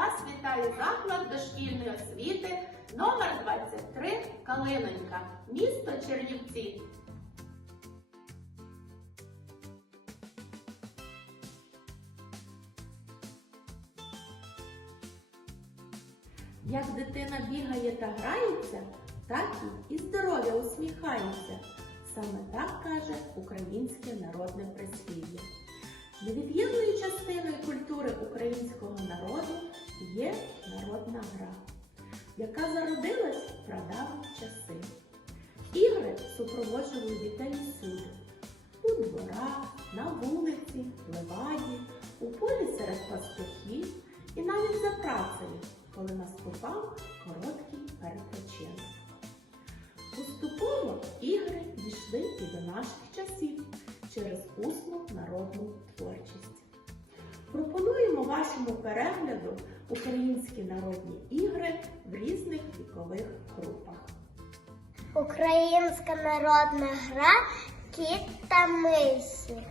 Вас вітає заклад дошкільної освіти номер 23 Калинонька, місто Чернівці. Як дитина бігає та грається, так і здоров'я усміхається. Саме так каже українське народне прислів'я. Невід'ємною частиною культури українського яка зародилась в прадавні часи. Ігри супроводжували дітей всюди. У дворах, на вулиці, леваді, у полі серед пастухів і навіть за працею, коли наступав короткий перепочинок. Поступово ігри дійшли і до наших часів через усну народну творчість. Пропонуємо вашому перегляду українські народні ігри в різних вікових групах. Українська народна гра кіт та миші.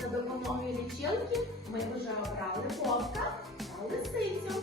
За допомогою лічилки ми вже обрали вовка та лисицю.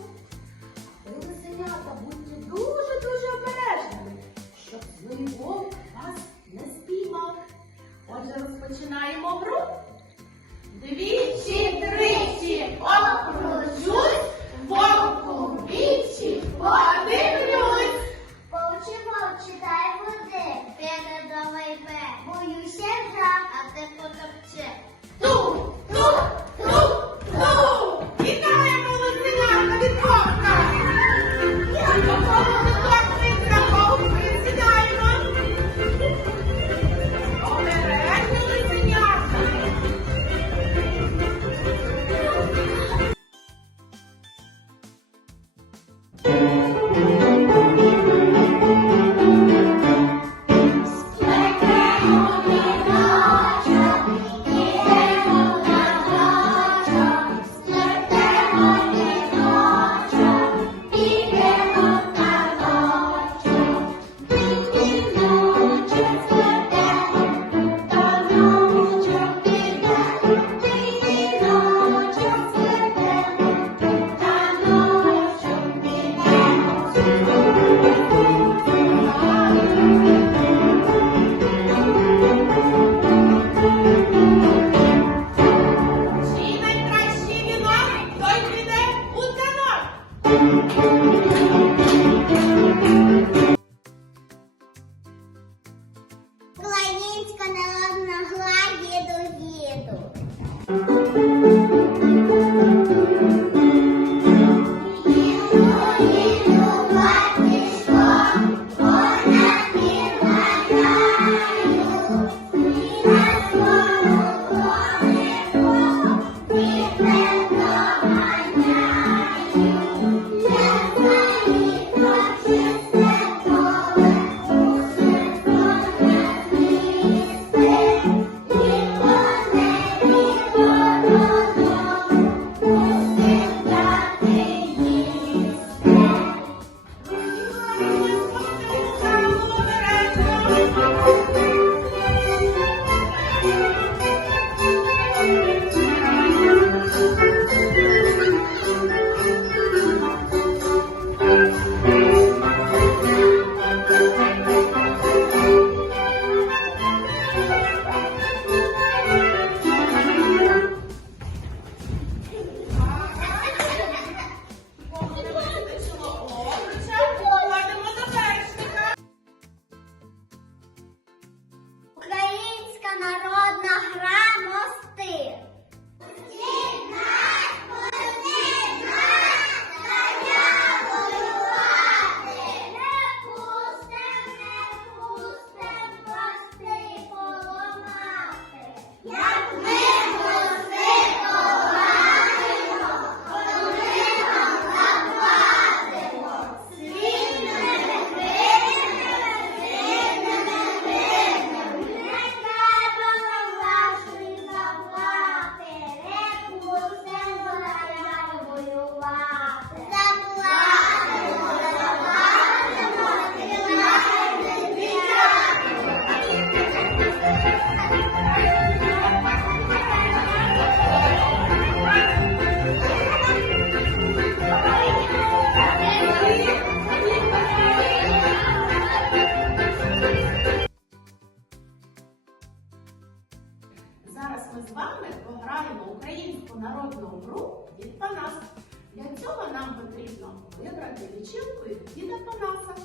Вибрати від діда Панаса.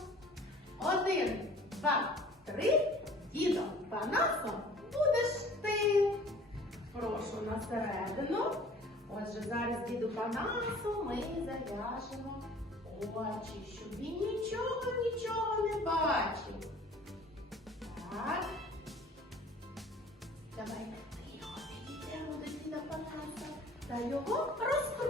Один, два, три. Дідом Панасом будеш ти. Прошу на середину. Отже, зараз діду Панасу ми зав'яжемо очі, щоб він нічого, нічого не бачив. Так. Давайте його підійдемо до діда Панаса та його Панас!